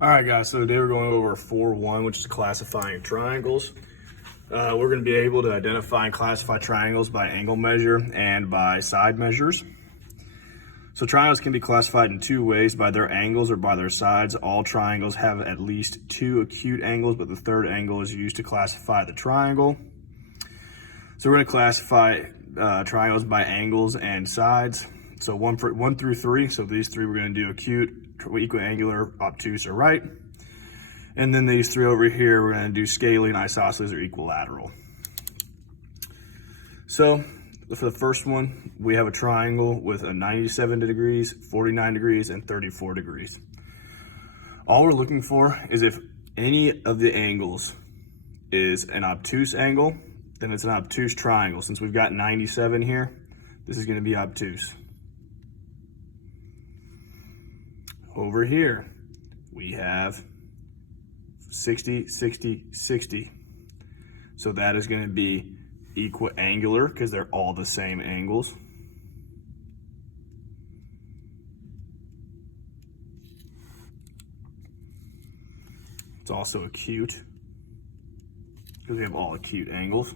All right, guys, so today we're going over 4.1, which is classifying triangles. We're going to be able to identify and classify triangles by angle measure and by side measures. So triangles can be classified in two ways, by their angles or by their sides. All triangles have at least two acute angles, but the third angle is used to classify the triangle. So we're going to classify triangles by angles and sides. So one through three. So these three we're going to do acute, equiangular, obtuse, or right. And then these three over here, we're going to do scaling, isosceles, or equilateral. So for the first one, we have a triangle with a 97 degrees, 49 degrees, and 34 degrees. All we're looking for is if any of the angles is an obtuse angle, then it's an obtuse triangle. Since we've got 97 here, this is going to be obtuse. Over here, we have 60, 60, 60. So that is going to be equiangular because they're all the same angles. It's also acute because we have all acute angles.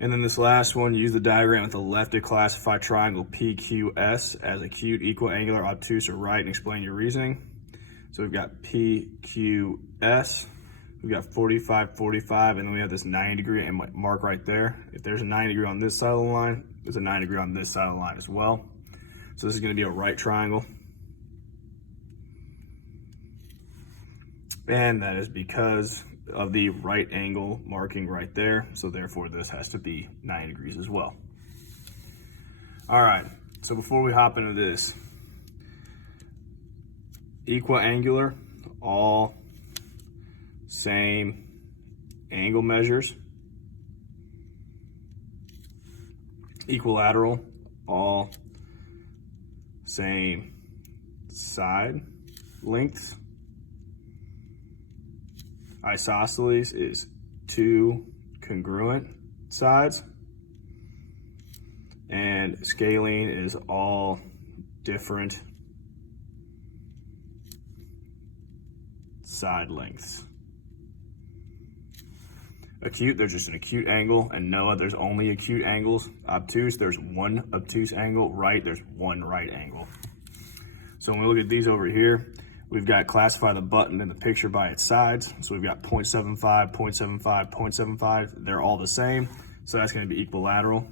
And then this last one, use the diagram at the left to classify triangle PQS as acute, equiangular, obtuse, or right, and explain your reasoning. So we've got PQS, we've got 45, 45, and then we have this 90 degree and mark right there. If there's a 90 degree on this side of the line, there's a 90 degree on this side of the line as well. So this is going to be a right triangle. And that is because of the right angle marking right there. So therefore this has to be 90 degrees as well. All right, so before we hop into this, equiangular, all same angle measures. Equilateral, all same side lengths. Isosceles is two congruent sides. And scaling is all different side lengths. Acute, there's just an acute angle, and Noah, there's only acute angles. Obtuse, there's one obtuse angle. Right, there's one right angle. So when we look at these over here, we've got classify the button in the picture by its sides. So we've got 0.75, 0.75, 0.75. They're all the same. So that's going to be equilateral.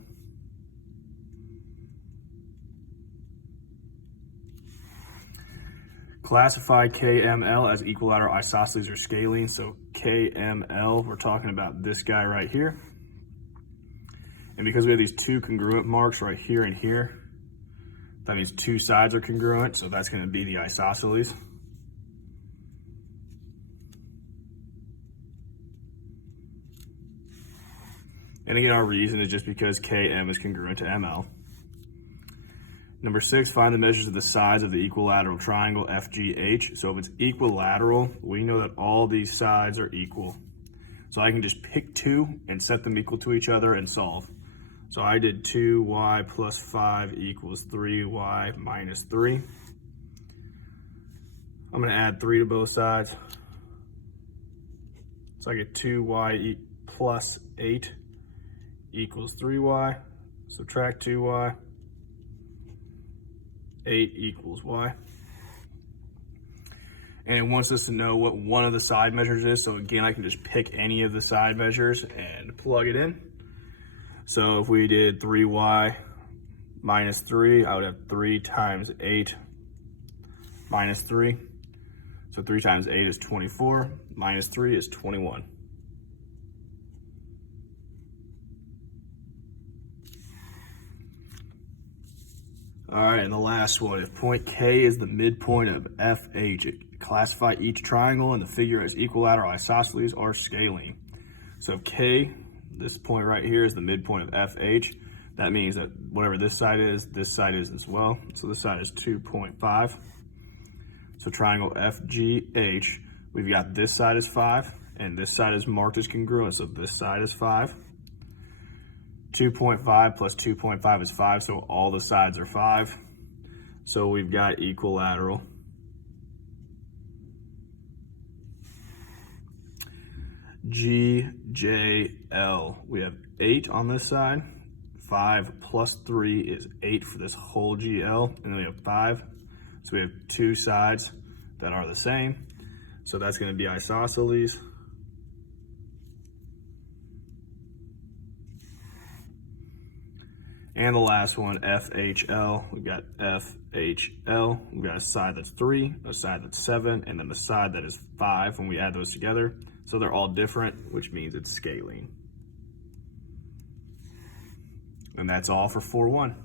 Classify KML as equilateral, isosceles, or scaling. So KML, we're talking about this guy right here. And because we have these two congruent marks right here and here, that means two sides are congruent. So that's going to be the isosceles. And again, our reason is just because KM is congruent to ML. Number 6, find the measures of the sides of the equilateral triangle FGH. So if it's equilateral, we know that all these sides are equal. So I can just pick two and set them equal to each other and solve. So I did 2y plus 5 equals 3y minus 3. I'm going to add 3 to both sides. So I get 2y plus 8 equals 3y. Subtract 2y. 8 equals y. And it wants us to know what one of the side measures is. So again, I can just pick any of the side measures and plug it in. So if we did 3y minus 3, I would have 3 times 8 minus 3. So 3 times 8 is 24, minus 3 is 21. All right, and the last one, if point K is the midpoint of FH, classify each triangle in the figure as equilateral, isosceles, or scaling. So if K, this point right here, is the midpoint of FH, that means that whatever this side is as well. So this side is 2.5. So triangle FGH, we've got this side is 5, and this side is marked as congruent, so this side is 5. 2.5 plus 2.5 is 5, so all the sides are 5. So we've got equilateral. GJL. We have 8 on this side. 5 plus 3 is 8 for this whole GL. And then we have 5. So we have 2 sides that are the same. So that's going to be isosceles. And the last one, FHL. We've got FHL. We've got a side that's 3, a side that's 7, and then the side that is 5 when we add those together. So they're all different, which means it's scaling. And that's all for 4-1.